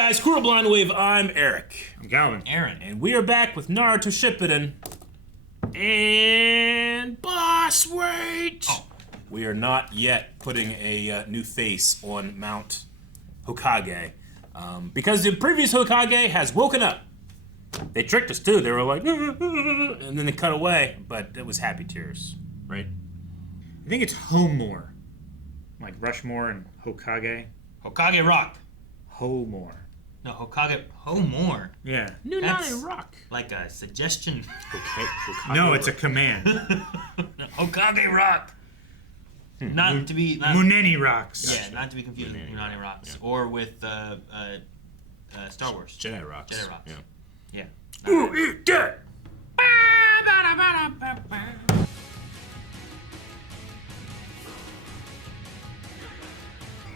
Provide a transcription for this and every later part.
guys, Crew of Blind Wave, I'm Eric. I'm Calvin. Aaron. And we are back with Naruto Shippuden. And boss, wait! Oh. We are not yet putting a new face on Mount Hokage. Because the previous Hokage has woken up. They tricked us too. They were like, and then they cut away. But it was happy tears, right? I think it's Homore. Like Rushmore and Hokage. Hokage Rock. Homore. No, Hokage Homore. Yeah. No, That's- not a rock. Like a suggestion. Hokage No, it's a command. No, Hokage Rock. Not to be... Not, Muneni rocks. yeah, not to be confused with Muneni Unani Rock, Rocks. yeah. Or with Star Wars. Jedi rocks. Jedi Rocks. Yeah. Yeah. Ooh, eat that!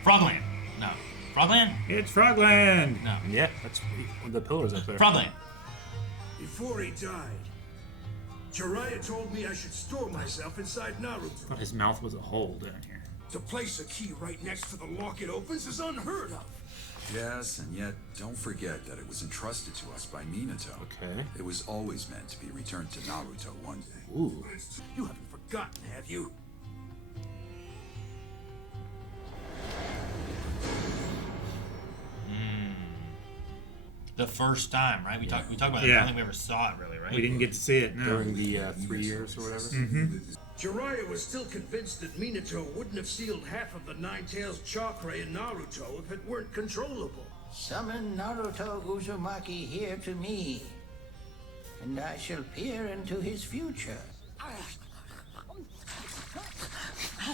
Frogland. No. Frogland? It's Frogland. No. Yeah, that's the pillars up there. Frogland. Before he died, Jiraiya told me I should store myself inside Naruto. His mouth was a hole down here. To place a key right next to the lock it opens is unheard of. Yes, and yet don't forget that it was entrusted to us by Minato. Okay. It was always meant to be returned to Naruto one day. Ooh. You haven't forgotten, have you? The first time, right? We talked about it. I Yeah. don't think we ever saw it really, right? We didn't get to see it, no. During the 3 years or whatever. Jiraiya was still convinced that Minato wouldn't have sealed half of the Nine Tails chakra in Naruto if it weren't controllable. Summon Naruto Uzumaki here to me, and I shall peer into his future.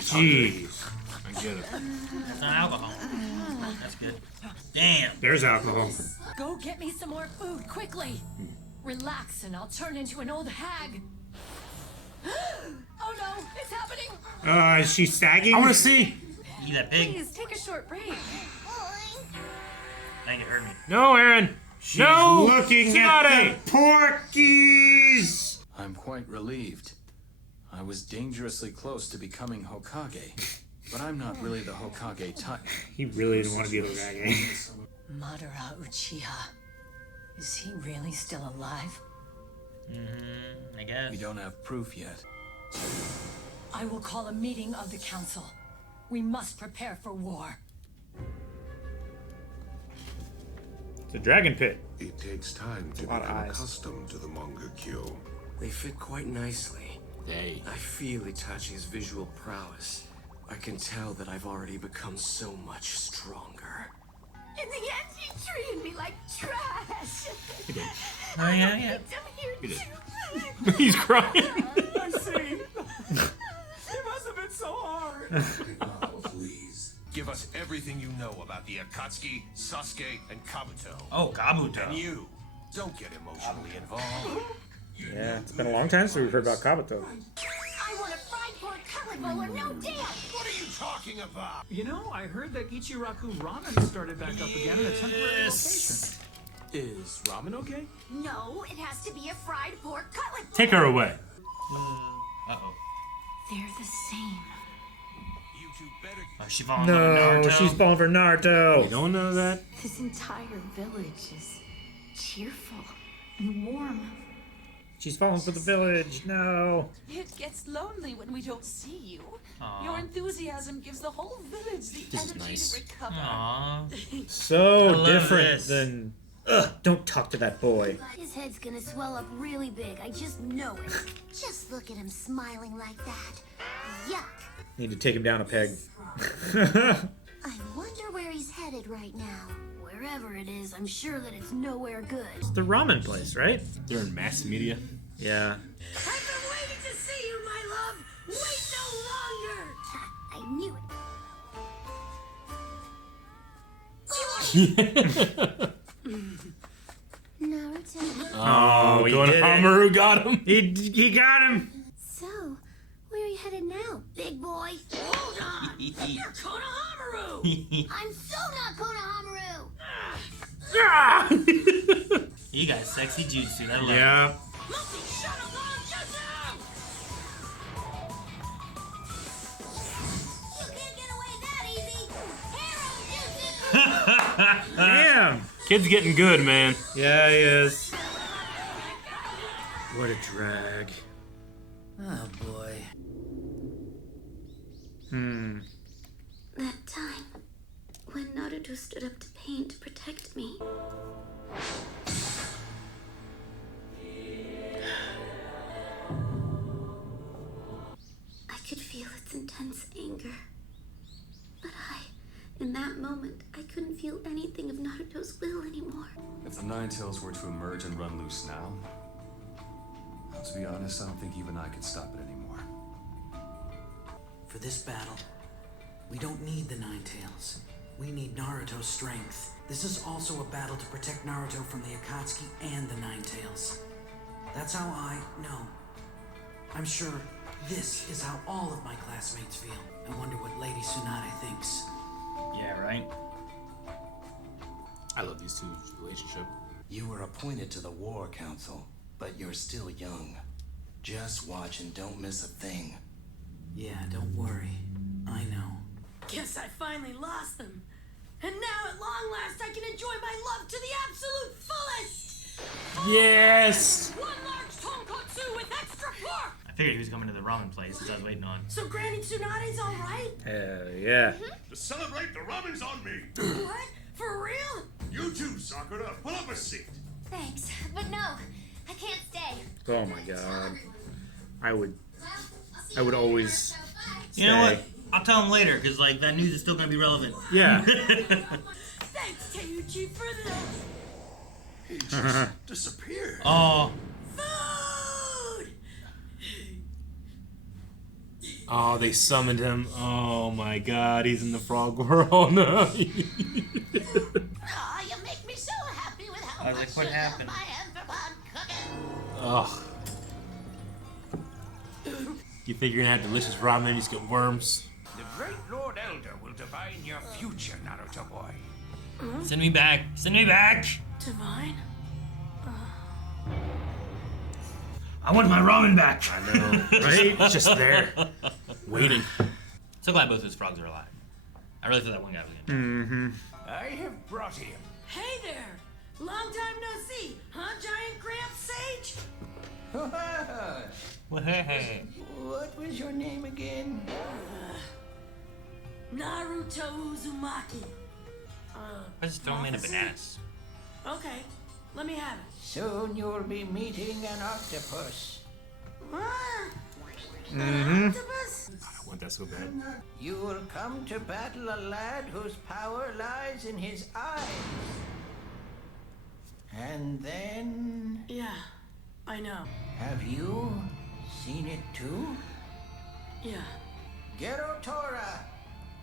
Jeez. I get it. It's not alcohol. That's good. Damn. There's alcohol. Go get me some more food, quickly! Relax and I'll turn into an old hag. Oh no, it's happening! Is she sagging? I want to see. Eat that pig. Please, take a short break. Thank you, hurt me. No, Aaron. She's no, looking at the Porkies. I'm quite relieved. I was dangerously close to becoming Hokage, but I'm not really the Hokage type. He really didn't want to be Hokage. Madara Uchiha. Is he really still alive? I guess. We don't have proof yet. I will call a meeting of the council. We must prepare for war. It's a dragon pit. It takes time to lot of become eyes. accustomed to the manga Kyo. They fit quite nicely. Hey. I feel Itachi's visual prowess. I can tell that I've already become so much stronger. In the end, he treated me like trash. Oh, yeah. I'm here did. He's crying. I see. It must have been so hard. Oh, please. Give us everything you know about the Akatsuki, Sasuke, and Kabuto. Oh, Kabuto. And you, don't get emotionally involved. Yeah, it's been a long time since we've heard about Kabuto. I want a fried pork cutlet roll or no deal. What are you talking about? You know, I heard that Ichiraku Ramen started back up again in a temporary location. Is ramen okay? No, it has to be a fried pork cutlet roll. Take her away. Uh-oh. They're the same. You two better. Oh, she falling in love with No, Naruto. she's falling for Naruto. You don't know that? This entire village is cheerful and warm. She's falling for the village. No. It gets lonely when we don't see you. Aw. Your enthusiasm gives the whole village the This is energy nice. to recover. Aww. So love different this. than... Ugh, don't talk to that boy. His head's gonna swell up really big. I just know it. Just look at him smiling like that. Yuck. Need to take him down a peg. I wonder where he's headed right now. Wherever it is, I'm sure that it's nowhere good. It's the ramen place, right? They're in mass media. Yeah. I've been waiting to see you, my love. Wait no longer. Ha, I knew it. Naruto. Oh, he did it. Konohamaru got him. He got him. So, where are you headed now, big boy? Hold on. You're Konohamaru. I'm so not Konohamaru. You got sexy jutsu. I love it. Yeah. You can't get away that easy. Hero jutsu. Damn. Kid's getting good, man. Yeah, he is. What a drag. Oh boy. That time, when Naruto stood up to Pain to protect me. I could feel its intense anger. But in that moment, I couldn't feel anything of Naruto's will anymore. If the Nine Tails were to emerge and run loose now, to be honest, I don't think even I could stop it anymore. For this battle, we don't need the Nine Tails. We need Naruto's strength. This is also a battle to protect Naruto from the Akatsuki and the Nine Tails. That's how I know. I'm sure this is how all of my classmates feel. I wonder what Lady Tsunade thinks. Yeah, right? I love these two's relationship. You were appointed to the War Council, but you're still young. Just watch and don't miss a thing. Yeah, don't worry. I know. Guess I finally lost them. And now at long last I can enjoy my love to the absolute fullest! Yes! One large tonkotsu with extra pork! I figured he was coming to the ramen place since I was waiting on. So Granny Tsunade's alright? Hell yeah. To celebrate, the ramen's on me. What? For real? You too, Sakura. Pull up a seat. Thanks, but no, I can't stay. Oh my god. I would always You know what? I'll tell him later, because like that news is still gonna be relevant. Yeah. Thanks, Teuchi, for the He just disappeared. Oh. food! Oh, they summoned him. Oh my god, he's in the frog world. Aw, you make me so happy with how I was like, what happened? my anthropod cooking. Ugh. You think you're gonna have delicious ramen and you just get worms? The great Lord Elder will divine your future, Naruto boy. Send me back. Send me back. Divine? I want my ramen back. I know, right? It's just there, waiting. So glad both those frogs are alive. I really thought that one guy was gonna. I have brought him. Hey there! Long time no see, huh, Giant Gramps Sage? Well, hey. What was your name again? Naruto Uzumaki. I just throw him in a bananas. Okay, let me have it. Soon you'll be meeting an octopus. What? An octopus? I want that so bad. You will come to battle a lad whose power lies in his eyes. And then... Yeah, I know. Have you seen it too? Yeah. Gero Tora,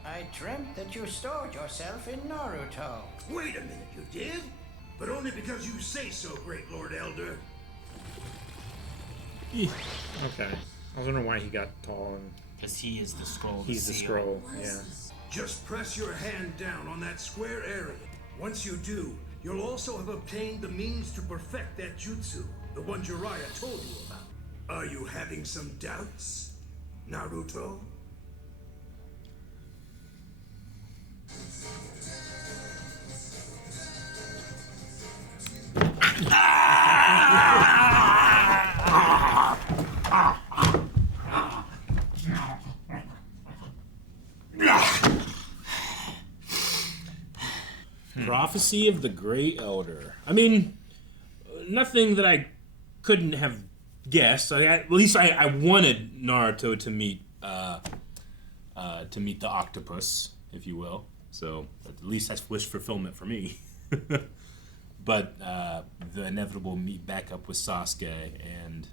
I dreamt that you stored yourself in Naruto. Wait a minute, you did? But only because you say so, great Lord Elder. Okay. I was wondering why he got tall and... Because he is the scroll. He's the scroll, yeah. Just press your hand down on that square area. Once you do, you'll also have obtained the means to perfect that jutsu, the one Jiraiya told you about. Are you having some doubts, Naruto? Prophecy of the Great Elder. I mean, nothing that I couldn't have guessed. At least I wanted Naruto to meet the octopus, if you will. So at least that's wish fulfillment for me. But the inevitable meet back up with Sasuke and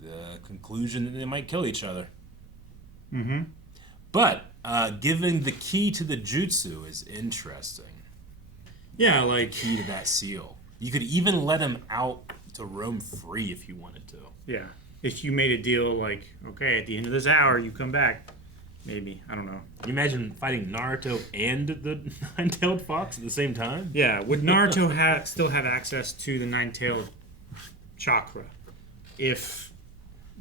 the conclusion that they might kill each other. Mm-hmm. But giving the key to the jutsu is interesting. Yeah, like... Key to that seal. You could even let him out to roam free if you wanted to. Yeah. If you made a deal like, okay, at the end of this hour, you come back. Maybe. I don't know. Can you imagine fighting Naruto and the nine-tailed fox at the same time? Yeah. Would Naruto still have access to the nine-tailed chakra if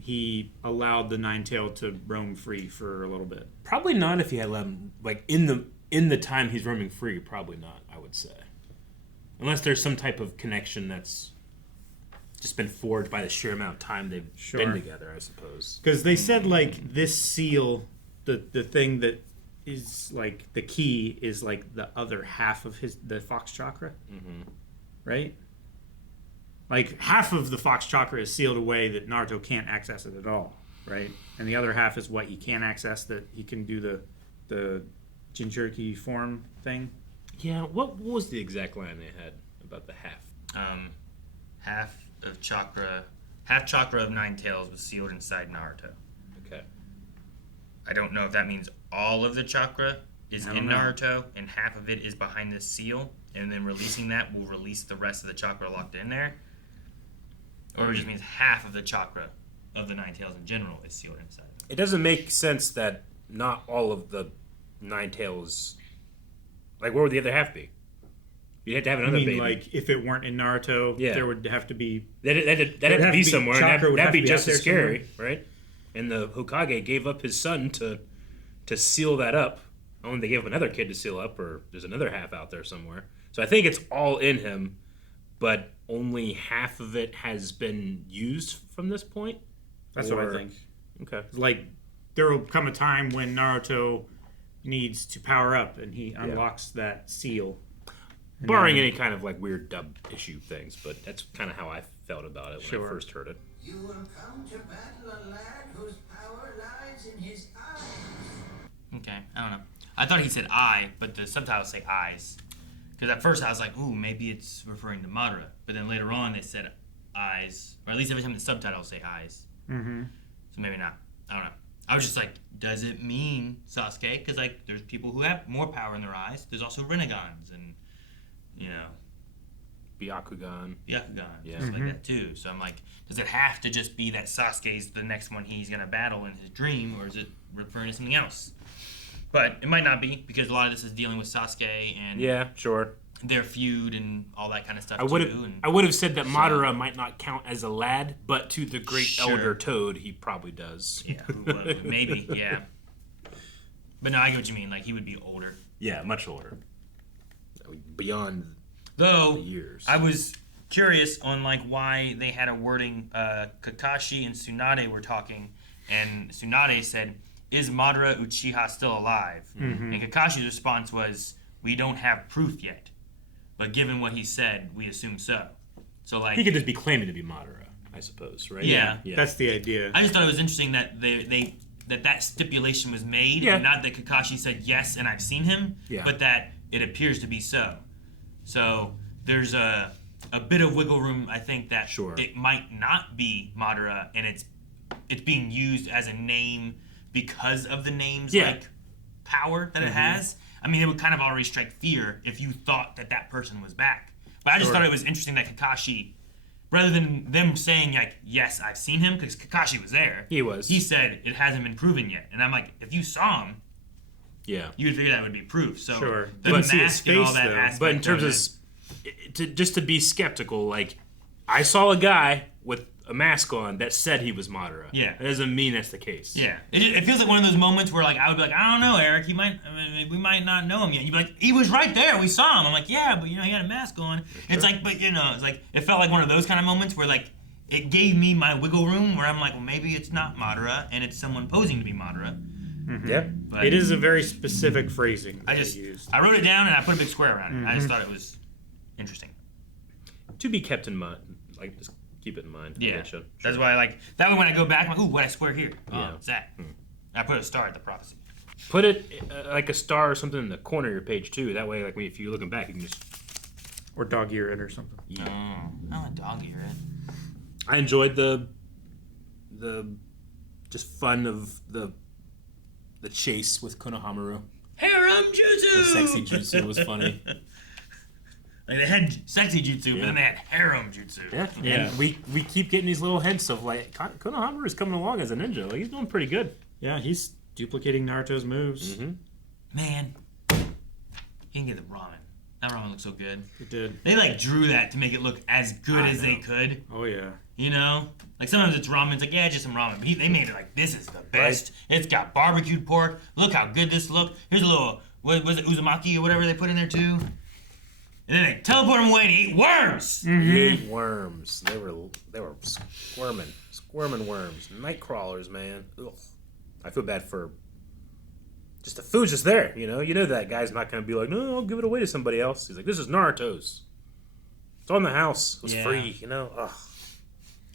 he allowed the nine-tailed to roam free for a little bit? Probably not if he had let him, like, in the in the time he's roaming free, probably not, I would say. Unless there's some type of connection that's just been forged by the sheer amount of time they've been together, I suppose. Because they said, like, this seal, the thing that is, like, the key is, like, the other half of the Fox Chakra. Mm-hmm. Right? Like, half of the Fox Chakra is sealed away that Naruto can't access it at all, right? And the other half is what he can access, that he can do the Jinchuriki form thing. Yeah, what was the exact line they had about the half? Half chakra of Nine Tails was sealed inside Naruto. Okay. I don't know if that means all of the chakra is in Naruto and half of it is behind this seal, and then releasing that will release the rest of the chakra locked in there. Or it just means half of the chakra of the Nine Tails in general is sealed inside. It doesn't make sense that not all of the Nine Tails... Like, where would the other half be? You'd have to have another baby. Like, if it weren't in Naruto, there would have to be... That'd have to be somewhere, and that'd be just as scary, right? And the Hokage gave up his son to seal that up. Only they gave up another kid to seal up, or there's another half out there somewhere. So I think it's all in him, but only half of it has been used from this point? That's what I think. Okay. Like, there will come a time when Naruto needs to power up, and he unlocks that seal. Barring any kind of, like, weird dub issue things, but that's kind of how I felt about it when I first heard it. You will come to battle a lad whose power lies in his eyes. Okay, I don't know. I thought he said I, but the subtitles say eyes. Because at first I was like, ooh, maybe it's referring to Madara. But then later on they said eyes. Or at least every time the subtitles say eyes. Mm-hmm. So maybe not. I don't know. I was just like, does it mean Sasuke? Because, like, there's people who have more power in their eyes. There's also Renegons and, you know... Byakugan. Yeah. Stuff like that, too. So I'm like, does it have to just be that Sasuke's the next one he's going to battle in his dream, or is it referring to something else? But it might not be, because a lot of this is dealing with Sasuke and their feud and all that kind of stuff, I would have said that Madara might not count as a lad, but to the great elder Toad, he probably does. Yeah, maybe, yeah. But no, I get what you mean. Like, he would be older. Yeah, much older. Beyond the years. I was curious on, like, why they had a wording. Kakashi and Tsunade were talking, and Tsunade said, "Is Madara Uchiha still alive?" Mm-hmm. And Kakashi's response was, "We don't have proof yet, but given what he said, we assume so." So, like, he could just be claiming to be Madara, I suppose, right? Yeah. That's the idea. I just thought it was interesting that that stipulation was made, and not that Kakashi said yes and I've seen him, but that it appears to be so. So there's a bit of wiggle room, I think, that it might not be Madara, and it's being used as a name because of the name's like power that it has. I mean, it would kind of already strike fear if you thought that person was back. But I just thought it was interesting that Kakashi, rather than them saying, like, yes, I've seen him, because Kakashi was there. He was. He said, it hasn't been proven yet. And I'm like, if you saw him, you would figure that would be proof. So the mask and all that aspect. But in terms of, just to be skeptical, like, I saw a guy with a mask on that said he was Madara. Yeah. That doesn't mean that's the case. Yeah. It feels like one of those moments where, like, I would be like, I don't know, Eric. We might not know him yet. You'd be like, he was right there. We saw him. I'm like, yeah, but, you know, he had a mask on. It's like, but, you know, it's like, it felt like one of those kind of moments where, like, it gave me my wiggle room where I'm like, well, maybe it's not Madara and it's someone posing to be Madara. Mm-hmm. Yeah. But it is a very specific phrasing I wrote it down and I put a big square around it. I just thought it was interesting. To be kept in mind. Like, just keep it in mind. Yeah. That's why, like, that way when I go back, I'm like, ooh, what I square here? Yeah. It's that. I put a star at the prophecy. Put it like a star or something in the corner of your page, too. That way, like, if you're looking back, you can just... Or dog ear it or something. Yeah. Oh, I want dog ear it. I enjoyed the just fun of the chase with Konohamaru. Harem jutsu! The sexy jutsu was funny. Like, they had sexy jutsu, but then they had harem jutsu. Yeah. And we keep getting these little hints of, like, Konohamaru is coming along as a ninja. Like, he's doing pretty good. Yeah, he's duplicating Naruto's moves. Mm-hmm. Man, he can get the ramen. That ramen looks so good. It did. They, like, drew that to make it look as good as they could. Oh, yeah. You know? Like, sometimes it's ramen. It's like, yeah, just some ramen. But they made it like, this is the best. It's got barbecued pork. Look how good this looks. Here's a little what was it, Uzumaki or whatever they put in there too? And then they teleport him away and he ate worms. He ate worms. They were squirming worms, night crawlers, man. Ugh. I feel bad for. Just the food's just there, you know that guy's not gonna be like, no, I'll give it away to somebody else. He's like, this is Naruto's. It's on the house. It was free, Ugh.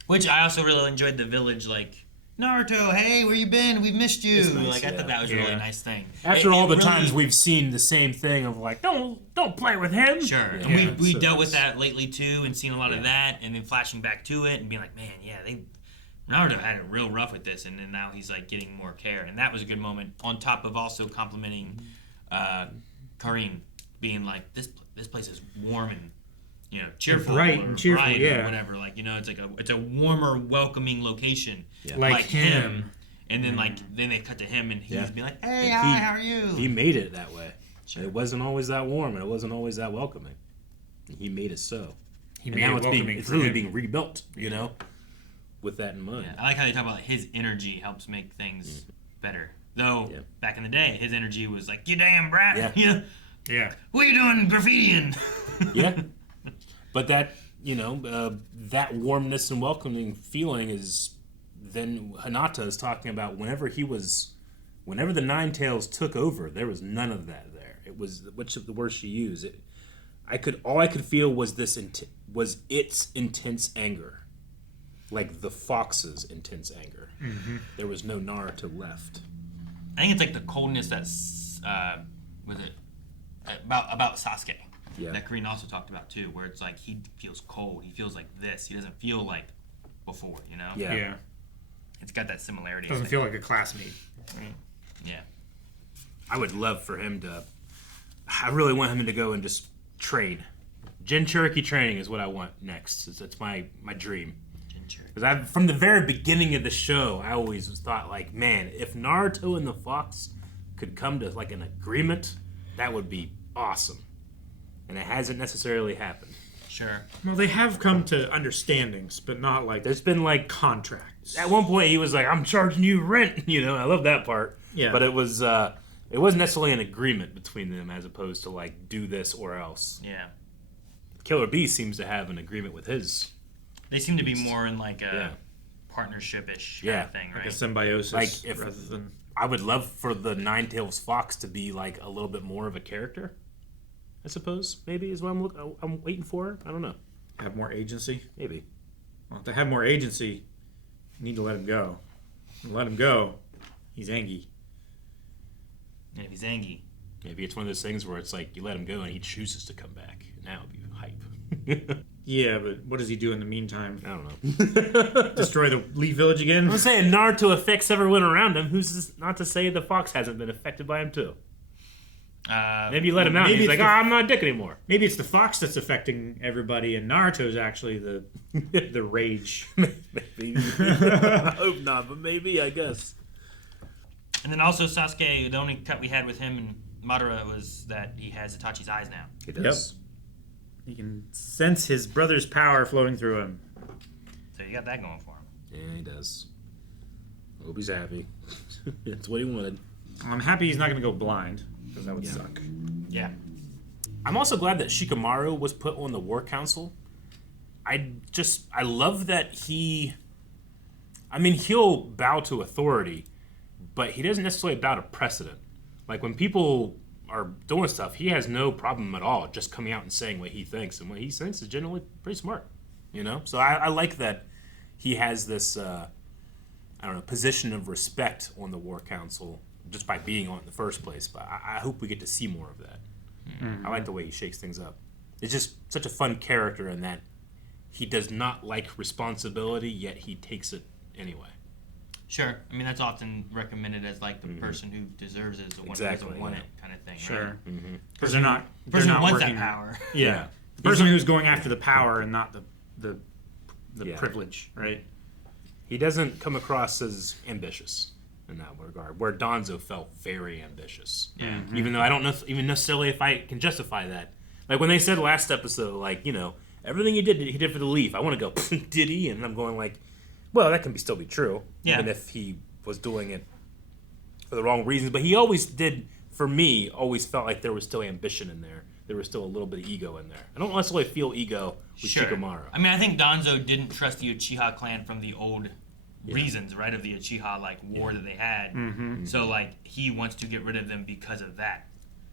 Which I also really enjoyed the village, like, Naruto, hey, where you been? We've missed you. Nice, I thought that was a really nice thing. After all the times we've seen the same thing of like, don't play with him. Sure. And we dealt with that lately too, and seen a lot of that, and then flashing back to it and being like, man, Naruto had it real rough with this, and then now he's like getting more care, and that was a good moment. On top of also complimenting Karim, being like, this place is warm and cheerful, bright and cheerful, or whatever. Like it's a warmer, welcoming location, like him. And then then they cut to him, and he's being like, hey, hi, how are you? He made it that way. Sure. It wasn't always that warm, and it wasn't always that welcoming. He made it so. It's really being rebuilt, with that in mind. Yeah, I like how they talk about his energy helps make things better. Though back in the day, his energy was like, "You damn brat, yeah, what are you doing graffitiing?" Yeah, but that that warmness and welcoming feeling is then Hinata is talking about whenever the Nine Tails took over, there was none of that there. It was which of the words she used. All I could feel was its intense anger. Like the fox's intense anger. Mm-hmm. There was no Naruto left. I think it's like the coldness that's about Sasuke. Yeah. That Karine also talked about too, where it's like he feels cold. He feels like this. He doesn't feel like before, Yeah. It's got that similarity. Doesn't feel like a classmate. Right. Yeah. I would love for him to. I really want him to go and just train. Jinchuriki Training is what I want next. It's my dream. Because from the very beginning of the show, I always thought, like, man, if Naruto and the Fox could come to, like, an agreement, that would be awesome. And it hasn't necessarily happened. Sure. Well, they have come to understandings, but not, like, there's been, like, contracts. At one point, he was like, I'm charging you rent, I love that part. Yeah. But it wasn't necessarily an agreement between them as opposed to, like, do this or else. Yeah. Killer Bee seems to have an agreement with his... They seem to be more in like a partnership-ish kind of thing, right? Like a symbiosis. Like rather than... I would love for the Nine Tails Fox to be like a little bit more of a character. I suppose maybe is what I'm waiting for. I don't know. Have more agency. Maybe. Well, to have more agency, you need to let him go. Let him go. He's angry. Yeah, if he's angry. Maybe it's one of those things where it's like you let him go and he chooses to come back. Now it'd be hype. Yeah, but what does he do in the meantime? I don't know. Destroy the Leaf Village again? I'm saying Naruto affects everyone around him. Who's not to say the Fox hasn't been affected by him too? Maybe you let him out and he's like, I'm not a dick anymore. Maybe it's the Fox that's affecting everybody and Naruto's actually the rage. Maybe. I hope not, but maybe, I guess. And then also Sasuke, the only cut we had with him and Madara was that he has Itachi's eyes now. He does. Yep. He can sense his brother's power flowing through him. So you got that going for him. Yeah, he does. Hope he's happy. That's what he wanted. I'm happy he's not going to go blind, because that would suck. Yeah. I'm also glad that Shikamaru was put on the War Council. I love that he'll bow to authority, but he doesn't necessarily bow to precedent. Like, when people are doing stuff, he has no problem at all just coming out and saying what he thinks, and what he thinks is generally pretty smart, So I like that he has this, position of respect on the War Council just by being on it in the first place. But I hope we get to see more of that. Mm-hmm. I like the way he shakes things up. It's just such a fun character in that he does not like responsibility, yet he takes it anyway. Sure. I mean, that's often recommended as like the person who deserves it is the one who doesn't want it kind of thing. Sure. Right? Because they're not wants working that power. Yeah. The person who's going after the power and not the privilege, right? He doesn't come across as ambitious in that regard, where Danzo felt very ambitious. Yeah. Mm-hmm. Even though I don't know even necessarily if I can justify that. Like when they said last episode, like, everything he did for the Leaf. I want to go, did he? And I'm going like, well, that can still be true. Yeah. Even if he was doing it for the wrong reasons. But he always did for me, always felt like there was still ambition in there. There was still a little bit of ego in there. I don't necessarily feel ego with Shikamaru. I mean, I think Danzo didn't trust the Uchiha clan from the old reasons, right, of the Uchiha like war that they had. So like he wants to get rid of them because of that.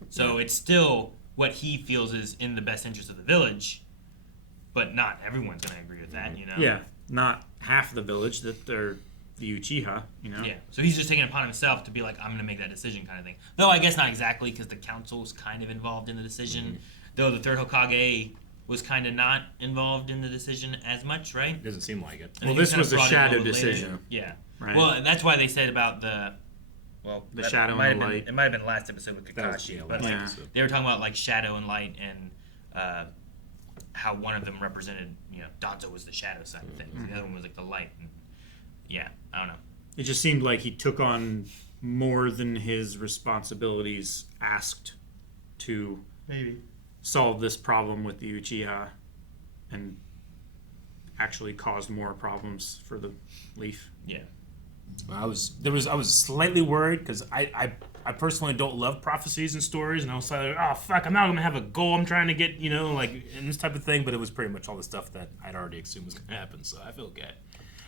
So it's still what he feels is in the best interest of the village, but not everyone's going to agree with that, you know? Yeah, not half the village that they're the Uchiha, you know? Yeah, so he's just taking it upon himself to be like, I'm going to make that decision kind of thing. Though I guess not exactly, because the council's kind of involved in the decision. Though the third Hokage was kind of not involved in the decision as much, right? Doesn't seem like it. Well, this was a shadow decision. Yeah. Right. Well, that's why they said about the... Well, the shadow and the light. It might have been last episode with Kakashi, but like, they were talking about like shadow and light and how one of them represented, you know, Danzo was the shadow side of things, the other one was like the light. And, yeah, I don't know. It just seemed like he took on more than his responsibilities asked to solve this problem with the Uchiha, and actually caused more problems for the Leaf. Yeah. I was slightly worried because I personally don't love prophecies and stories, and I was like, oh fuck, I'm not gonna have a goal I'm trying to get, you know, like in this type of thing. But it was pretty much all the stuff that I'd already assumed was gonna happen, so I feel good.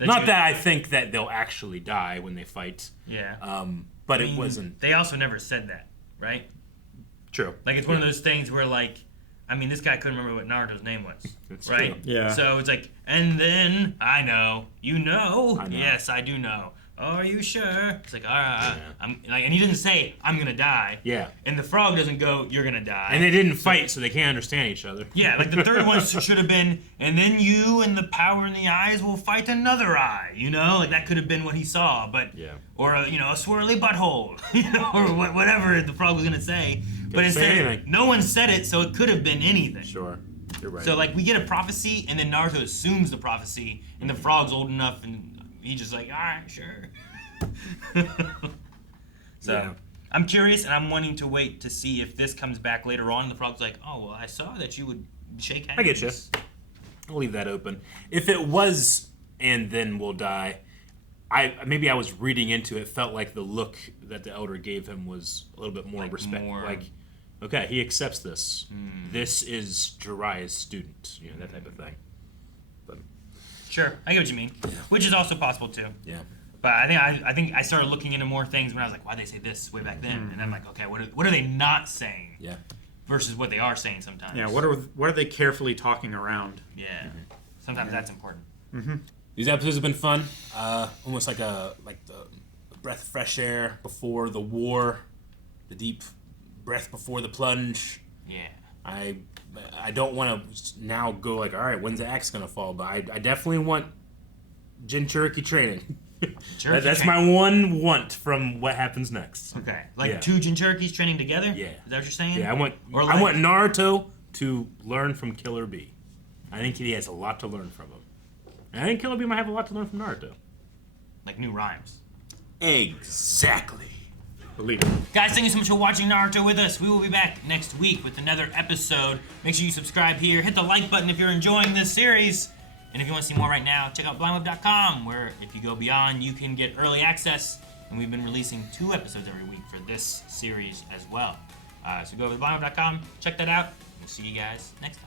Not that I think that they'll actually die when they fight. Yeah. But it wasn't. They also never said that, right? True. Like it's one of those things where like, I mean, this guy couldn't remember what Naruto's name was, right? True. Yeah. So it's like, and then I know, you know, yes, I do know. Are you sure? It's like, all right, I'm like, and he didn't say I'm gonna die. Yeah. And the frog doesn't go, you're gonna die. And they didn't fight, so they can't understand each other. Yeah, like the third one should have been, and then you and the power in the eyes will fight another eye. You know, like that could have been what he saw, but or a, you know, a swirly butthole, you know, or whatever the frog was gonna say. But instead, no one said it, so it could have been anything. Sure, you're right. So like we get a prophecy, and then Naruto assumes the prophecy, and the frog's old enough, and he's just like, all right, sure. So I'm curious, and I'm wanting to wait to see if this comes back later on. The frog's like, oh, well, I saw that you would shake hands. I get you. I'll leave that open. If it was, and then we'll die, maybe I was reading into it, felt like the look that the elder gave him was a little bit more respect. Like, okay, he accepts this. This is Jiraiya's student. You know, that type of thing. But sure, I get what you mean. Which is also possible too. Yeah. But I think I started looking into more things when I was like, why'd they say this way back then? And I'm like, okay, what are they not saying? Yeah. Versus what they are saying sometimes. Yeah. What are they carefully talking around? Yeah. Sometimes that's important. These episodes have been fun. Almost like the breath of fresh air before the war, the deep breath before the plunge. Yeah. I don't want to now go like, all right, when's the axe gonna fall? But I definitely want Jinchuriki Training. That's my one want from what happens next. Okay, like two Jinchurikis training together. Yeah, is that what you're saying? Yeah, I want Naruto to learn from Killer Bee. I think he has a lot to learn from him. And I think Killer Bee might have a lot to learn from Naruto. Like new rhymes. Exactly. Believe it. Guys, thank you so much for watching Naruto with us. We will be back next week with another episode. Make sure you subscribe here. Hit the like button if you're enjoying this series. And if you want to see more right now, check out blindweb.com, where if you go beyond, you can get early access. And we've been releasing 2 episodes every week for this series as well. So go over to blindweb.com, check that out. We'll see you guys next time.